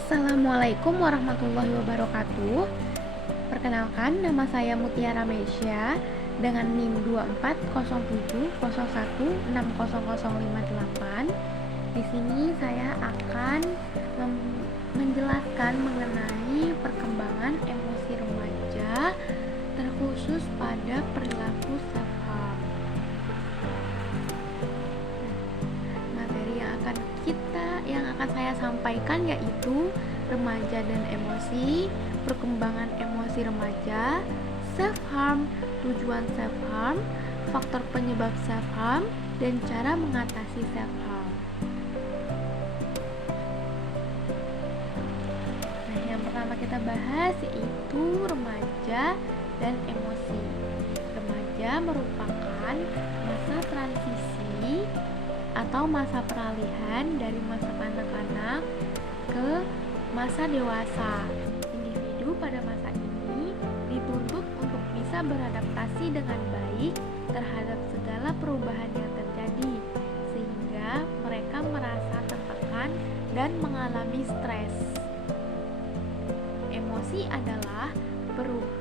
Assalamualaikum warahmatullahi wabarakatuh. Perkenalkan, nama saya Mutiara Mesya dengan NIM 240701600058. Di sini saya akan menjelaskan mengenai perkembangan emosi remaja terkhusus pada perilaku self harm. Materi yang akan saya sampaikan yaitu remaja dan emosi, perkembangan emosi remaja, self harm, tujuan self harm, faktor penyebab self harm, dan cara mengatasi self harm. Nah, yang pertama kita bahas yaitu remaja dan emosi. Remaja merupakan masa transisi atau masa peralihan dari masa kanak-kanak ke masa dewasa. Individu pada masa ini dituntut untuk bisa beradaptasi dengan baik terhadap segala perubahan yang terjadi, sehingga mereka merasa tertekan dan mengalami stres. Emosi adalah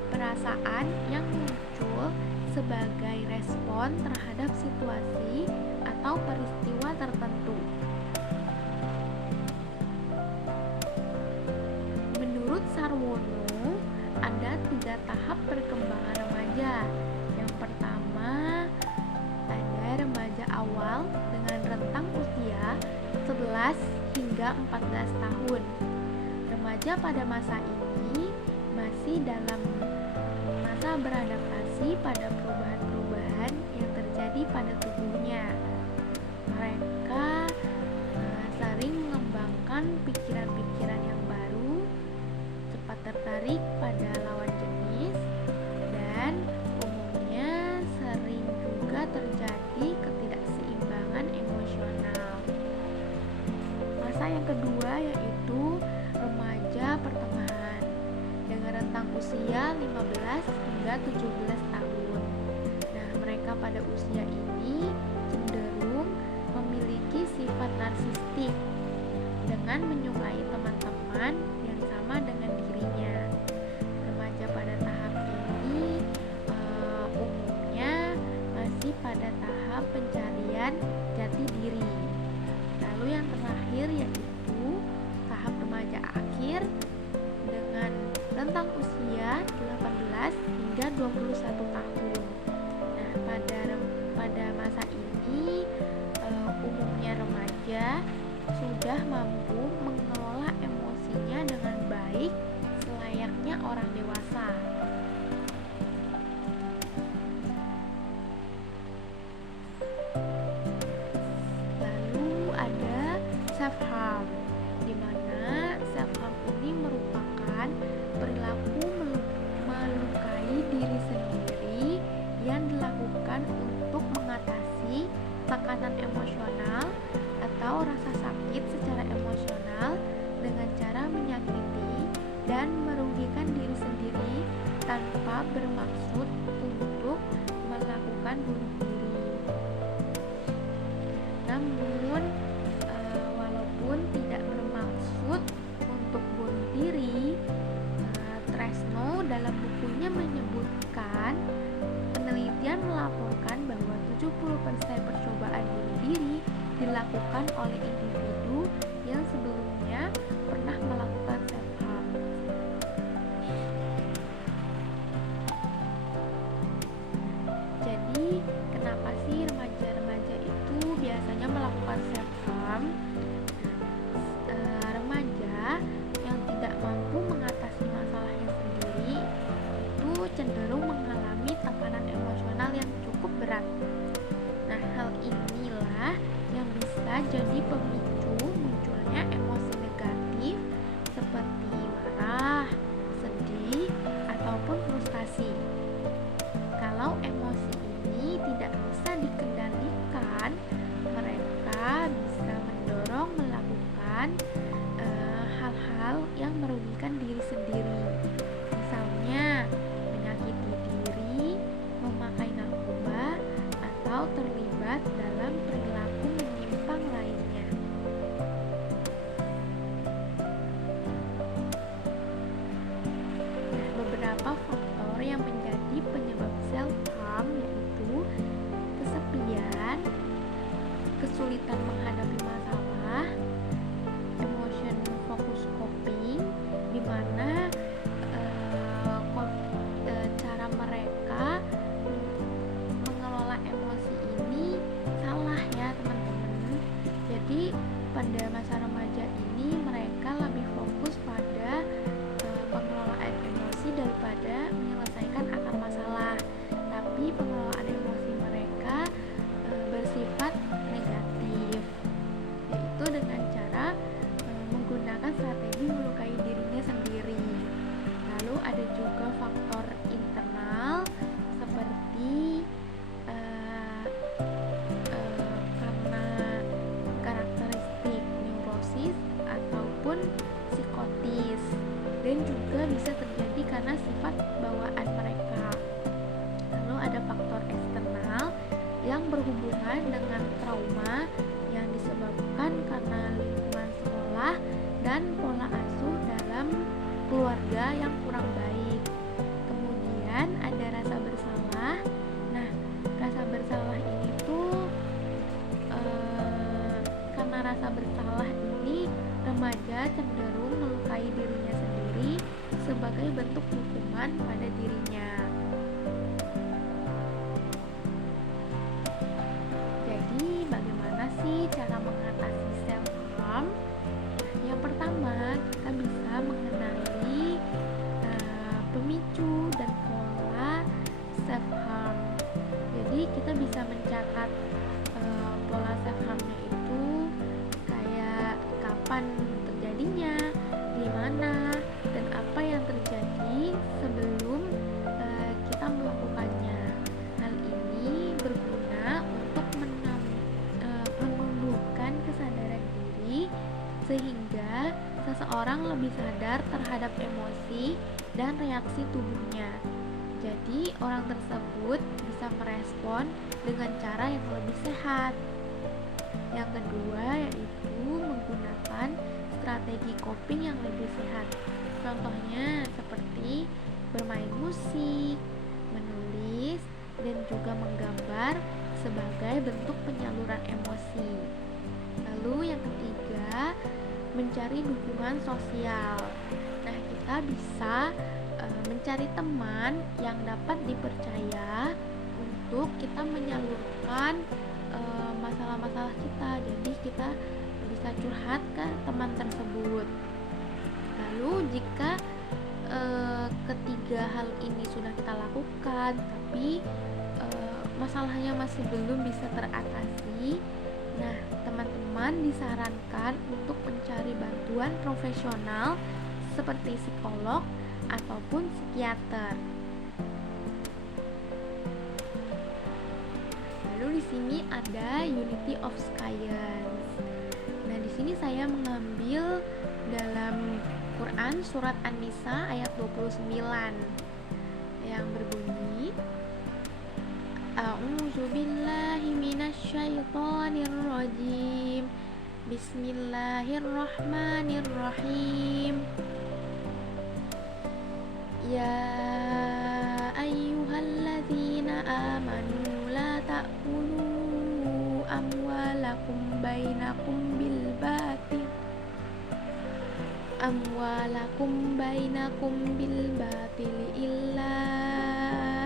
perasaan yang muncul sebagai respon terhadap situasi atau peristiwa tertentu. Menurut Sarwono, ada 3 tahap perkembangan remaja. Yang pertama, ada remaja awal dengan rentang usia 11 hingga 14 tahun. Remaja pada masa ini masih dalam masa beradaptasi pada perubahan-perubahan yang terjadi pada tubuhnya. Mereka sering mengembangkan pikiran-pikiran yang baru, cepat tertarik pada lawan jenis, dan umumnya sering juga terjadi ketidakseimbangan emosional. Masa yang kedua yaitu remaja pertengahan dengan rentang usia 15 hingga 17 tahun. Nah, mereka pada usia ini cenderung memiliki sifat narsistik dengan menyukai teman-teman yang sama dengan dirinya. Remaja pada tahap ini umumnya masih pada tahap pencarian jati diri. Lalu yang terakhir yaitu tahap remaja akhir dengan rentang usia 18 hingga 21 tahun. Nah, pada masa ini umumnya remaja sudah mampu mengelola emosinya dengan baik selayaknya orang dewasa. Lalu ada self harm, di mana self harm ini merupakan perilaku melukai diri sendiri yang dilakukan untuk mengatasi tekanan emosional atau rasa sakit secara emosional dengan cara menyakiti dan merugikan diri sendiri tanpa bermaksud untuk melakukan bunuh diri. Namun, walaupun tidak bermaksud untuk bunuh diri, Tresno dalam bukunya menyebutkan penelitian melaporkan bahwa 70% percobaan bunuh diri dilakukan oleh individu yang sebelumnya pernah melakukan self harm. Jadi, kenapa sih remaja-remaja itu biasanya melakukan self harm? Remaja yang tidak mampu mengatasi masalahnya sendiri itu cenderung mengalami tekanan emosional yang cukup berat. Nah, hal inilah yang bisa jadi pemicu munculnya emosi negatif seperti marah, sedih, ataupun frustasi. Kalau emosi ini tidak bisa dikendalikan, mereka bisa mendorong melakukan hal-hal yang merugikan diri sendiri. Misalnya, menyakiti diri, memakai narkoba, atau terlibat dalam perilaku menyimpang lainnya. bisa terjadi karena sifat bawaan mereka. Lalu ada faktor eksternal yang berhubungan dengan trauma yang disebabkan karena lingkungan sekolah dan pola asuh dalam keluarga yang kurang baik. Kemudian ada rasa bersalah. Nah, rasa bersalah ini tuh karena rasa bersalah ini remaja cenderung melukai dirinya sendiri sebagai bentuk hukuman pada dirinya. Jadi, bagaimana sih cara mengatasi self-harm? Yang pertama, kita bisa mengenali pemicu dan pola self-harm. Jadi, kita bisa mencatat pola self-harmnya itu kayak kapan terjadinya, di mana, dan apa yang terjadi sebelum kita melakukannya. Hal ini berguna untuk menumbuhkan kesadaran diri sehingga seseorang lebih sadar terhadap emosi dan reaksi tubuhnya. Jadi, orang tersebut bisa merespon dengan cara yang lebih sehat. Yang kedua yaitu menggunakan strategi coping yang lebih sehat. Contohnya seperti bermain musik, menulis, dan juga menggambar sebagai bentuk penyaluran emosi. Lalu yang ketiga, mencari dukungan sosial. Nah, kita bisa mencari teman yang dapat dipercaya untuk kita menyalurkan masalah-masalah kita. Jadi kita bisa curhat ke teman tersebut. Lalu jika ketiga hal ini sudah kita lakukan tapi masalahnya masih belum bisa teratasi, nah teman-teman disarankan untuk mencari bantuan profesional seperti psikolog ataupun psikiater. Lalu di sini ada Unity of Science. Nah, di sini saya mengambil dalam Quran surat An-Nisa ayat 29 yang berbunyi A'udzu billahi minasyaitonir rajim. Bismillahirrahmanirrahim. Ya ayyuhalladzina amanu la ta'kulu amwalakum bainakum bil batil illa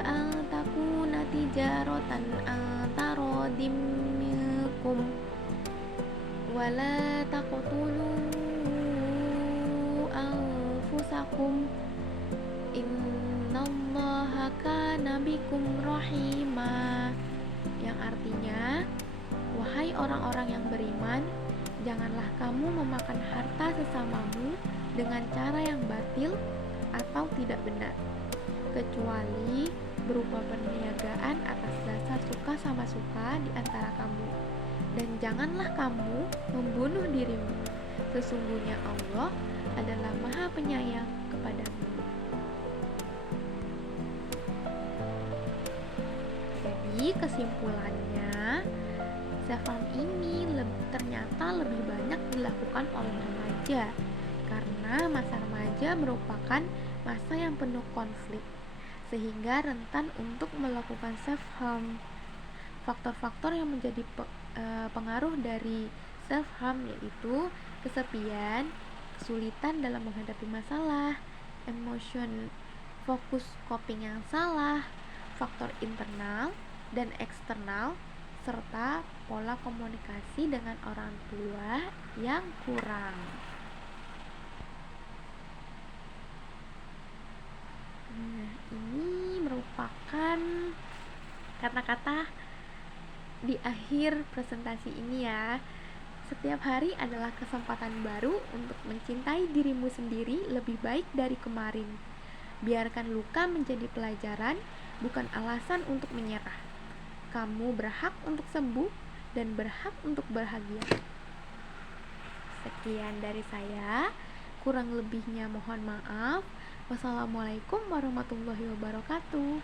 an takuna tijaratan an taradim minkum wala taqtulu anfusakum innallaha kana bikum rahima. Yang artinya, wahai orang-orang yang beriman, janganlah kamu memakan harta sesamamu dengan cara yang batil atau tidak benar, kecuali berupa perniagaan atas dasar suka sama suka di antara kamu. Dan janganlah kamu membunuh dirimu. Sesungguhnya Allah adalah Maha Penyayang kepadamu. Jadi kesimpulannya, self-harm ini ternyata lebih banyak dilakukan oleh remaja karena masa remaja merupakan masa yang penuh konflik sehingga rentan untuk melakukan self-harm. Faktor-faktor yang menjadi pengaruh dari self-harm yaitu kesepian, kesulitan dalam menghadapi masalah, emotion fokus coping yang salah, faktor internal dan eksternal, serta pola komunikasi dengan orang tua yang kurang. Nah, ini merupakan kata-kata di akhir presentasi ini ya. Setiap hari adalah kesempatan baru untuk mencintai dirimu sendiri lebih baik dari kemarin. Biarkan luka menjadi pelajaran, bukan alasan untuk menyerah. Kamu berhak untuk sembuh dan berhak untuk bahagia. Sekian dari saya, kurang lebihnya mohon maaf. Wassalamualaikum warahmatullahi wabarakatuh.